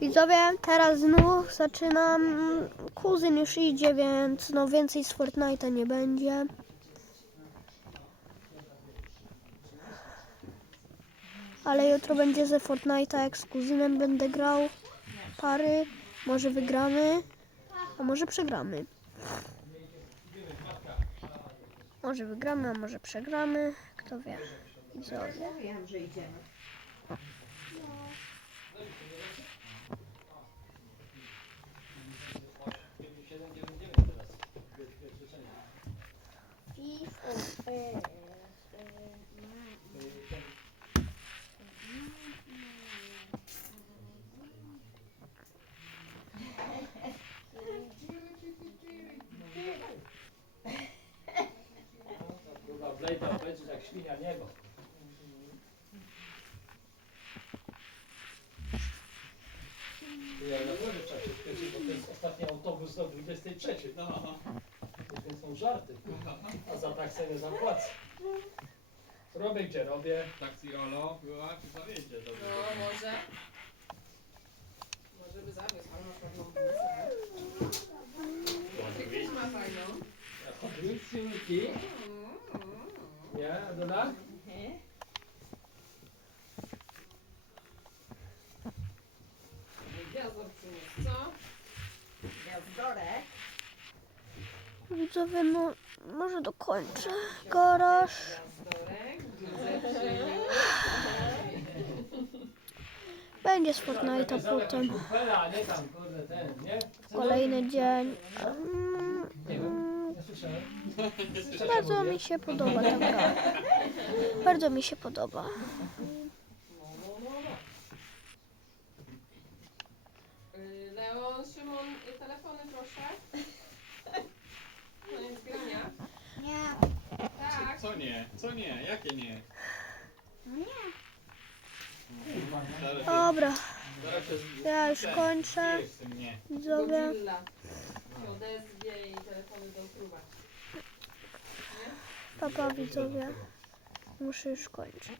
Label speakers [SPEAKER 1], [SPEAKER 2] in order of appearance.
[SPEAKER 1] Widzowie, teraz znów zaczynam. Kuzyn już idzie, więc no więcej z Fortnite'a nie będzie. Ale jutro będzie ze Fortnite'a, jak z kuzynem będę grał. Pary, może wygramy, a może przegramy. Może wygramy, a może przegramy. Kto wie. Widzowie.
[SPEAKER 2] Że idziemy.
[SPEAKER 3] Blade'a obejrzeć jak świnia. Ja w czasie śpieszy, bo to jest ostatni autobus do 23. No. To są żarty. A za taksę nie zapłacę. Robię gdzie robię.
[SPEAKER 4] Taksi Olo była, czy zawiedzie to
[SPEAKER 5] No może. Może by zawiózł, ale masz pewną bluzę. Jakieś ma fajną.
[SPEAKER 3] Chodź, silniki. Nie, Adela?
[SPEAKER 5] Gwiazdor przyniósł, co?
[SPEAKER 2] Gwiazdorek.
[SPEAKER 1] Widzowie, no może dokończę. Garaż. Będzie z Fortnite'a potem. Kolejny dzień. Mm.
[SPEAKER 3] Słyszałem,
[SPEAKER 1] Bardzo mi się podoba ta gra. Bardzo mi się podoba.
[SPEAKER 5] Leon, Szymon, telefony proszę. Koniec grania.
[SPEAKER 2] Nie.
[SPEAKER 5] Tak.
[SPEAKER 4] Co nie? Co nie? Jakie nie?
[SPEAKER 3] Kurwa, nie.
[SPEAKER 4] Zaraz się,
[SPEAKER 1] Dobra,
[SPEAKER 4] zaraz się z-
[SPEAKER 1] ja już
[SPEAKER 4] ten,
[SPEAKER 1] kończę.
[SPEAKER 4] jest z tym nie.
[SPEAKER 1] Widzowie.
[SPEAKER 5] Godzilla się odezwie i telefony do ukrywa.
[SPEAKER 1] Papa widzowie. Muszę już kończyć.